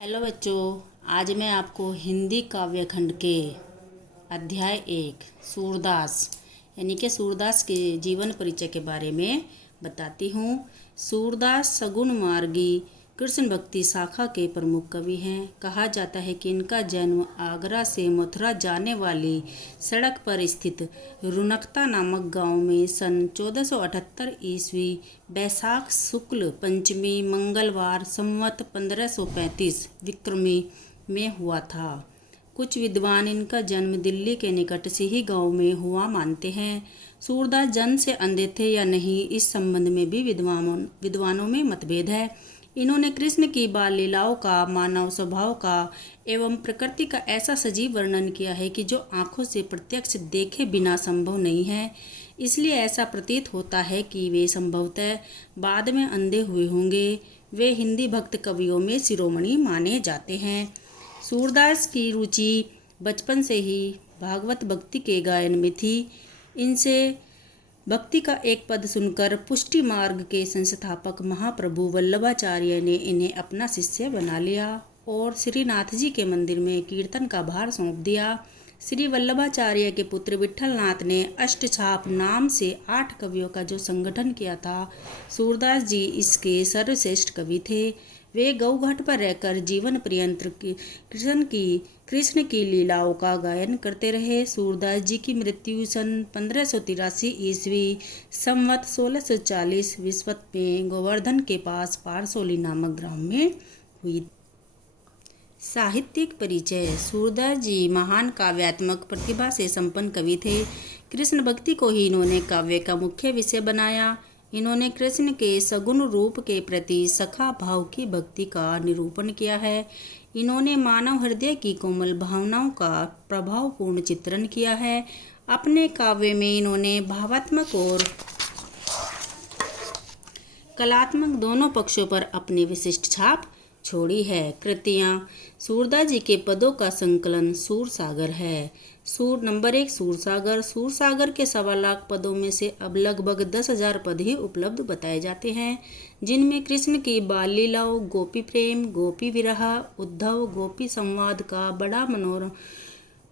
Hello बच्चों, आज मैं आपको हिंदी काव्य खंड के अध्याय 1 सूरदास यानी कि सूरदास के जीवन परिचय के बारे में बताती हूँ। सूरदास सगुण मार्गी कृष्ण भक्ति शाखा के प्रमुख कवि हैं। कहा जाता है कि इनका जन्म आगरा से मथुरा जाने वाली सड़क पर स्थित रुनकता नामक गांव में सन 1478 ईस्वी बैसाख शुक्ल पंचमी मंगलवार संवत 1535 विक्रमी में हुआ था। कुछ विद्वान इनका जन्म दिल्ली के निकट से ही गांव में हुआ मानते हैं। सूरदास जन्म से अंधे थे या नहीं, इस संबंध में भी विद्वानों में मतभेद है। इन्होंने कृष्ण की बाल लीलाओं का, मानव स्वभाव का एवं प्रकृति का ऐसा सजीव वर्णन किया है कि जो आंखों से प्रत्यक्ष देखे बिना संभव नहीं है। इसलिए ऐसा प्रतीत होता है कि वे संभवतः बाद में अंधे हुए होंगे। वे हिंदी भक्त कवियों में शिरोमणि माने जाते हैं। सूरदास की रुचि बचपन से ही भागवत भक्ति के गायन में थी। इनसे भक्ति का एक पद सुनकर पुष्टि मार्ग के संस्थापक महाप्रभु वल्लभाचार्य ने इन्हें अपना शिष्य बना लिया और श्रीनाथ जी के मंदिर में कीर्तन का भार सौंप दिया। श्री वल्लभाचार्य के पुत्र विठलनाथ ने अष्टछाप नाम से 8 कवियों का जो संगठन किया था, सूरदास जी इसके सर्वश्रेष्ठ कवि थे। वे गौघाट पर रहकर जीवन पर्यंत कृष्ण की लीलाओं का गायन करते रहे। सूरदास जी की मृत्यु सन 1583 ईस्वी संवत 1640 विस्वत में गोवर्धन के पास पारसोली नामक ग्राम में हुई। साहित्यिक परिचय। सूरदास जी महान काव्यात्मक प्रतिभा से संपन्न कवि थे। कृष्ण भक्ति को ही इन्होंने काव्य का मुख्य विषय बनाया। इन्होंने कृष्ण के सगुण रूप के प्रति सखा भाव की भक्ति का निरूपण किया है। इन्होंने मानव हृदय की कोमल भावनाओं का प्रभावपूर्ण चित्रण किया है। अपने काव्य में इन्होंने भावात्मक और कलात्मक दोनों पक्षों पर अपनी विशिष्ट छाप छोड़ी है। कृतियाँ। सूरदास जी के पदों का संकलन सूरसागर है। नंबर 1 सूरसागर। सूरसागर के 1.25 लाख पदों में से अब लगभग 10,000 पद ही उपलब्ध बताए जाते हैं, जिनमें कृष्ण की बाल लीलाओं, गोपी प्रेम, गोपी विरह, उद्धव, गोपी संवाद का बड़ा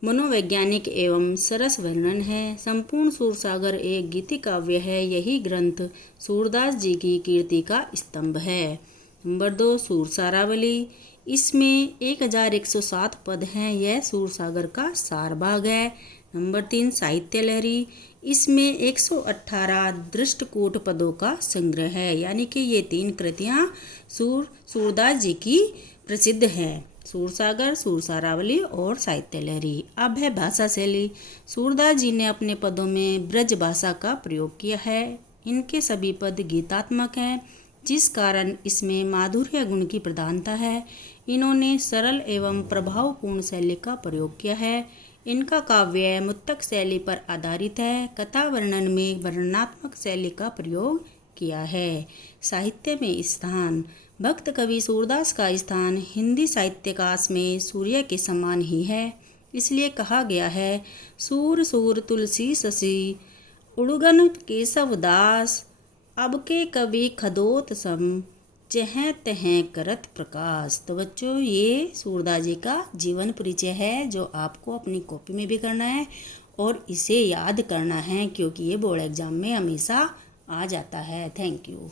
मनोवैज्ञानिक एवं सरस वर्णन है। संपूर्ण सूरसागर एक गीति काव्य है। यही ग्रंथ सूरदास जी की कीर्ति का स्तंभ है। नंबर 2 सूरसारावली। इसमें 1107 पद हैं। यह सूरसागर का सार भाग है। नंबर 3 साहित्य लहरी। इसमें 118 दृष्टकूट पदों का संग्रह है, यानी कि ये 3 कृतियाँ सूरदास जी की प्रसिद्ध हैं: सूरसागर, सूरसारावली और साहित्य लहरी। अब है भाषा शैली। सूरदास जी ने अपने पदों में ब्रज भाषा का प्रयोग किया है। इनके सभी पद गीतात्मक हैं, जिस कारण इसमें माधुर्य गुण की प्रधानता है। इन्होंने सरल एवं प्रभावपूर्ण शैली का प्रयोग किया है। इनका काव्य मुक्तक शैली पर आधारित है। कथा वर्णन में वर्णनात्मक शैली का प्रयोग किया है। साहित्य में स्थान। भक्त कवि सूरदास का स्थान हिंदी साहित्याकाश में सूर्य के समान ही है। इसलिए कहा गया है, सूर सूर तुलसी शशि उड़गन केशव दास, अब के कवि खदोत सम जहाँ तहाँ करत प्रकाश। तो बच्चों, ये सूरदास जी का जीवन परिचय है, जो आपको अपनी कॉपी में भी करना है और इसे याद करना है, क्योंकि ये बोर्ड एग्जाम में हमेशा आ जाता है। Thank you.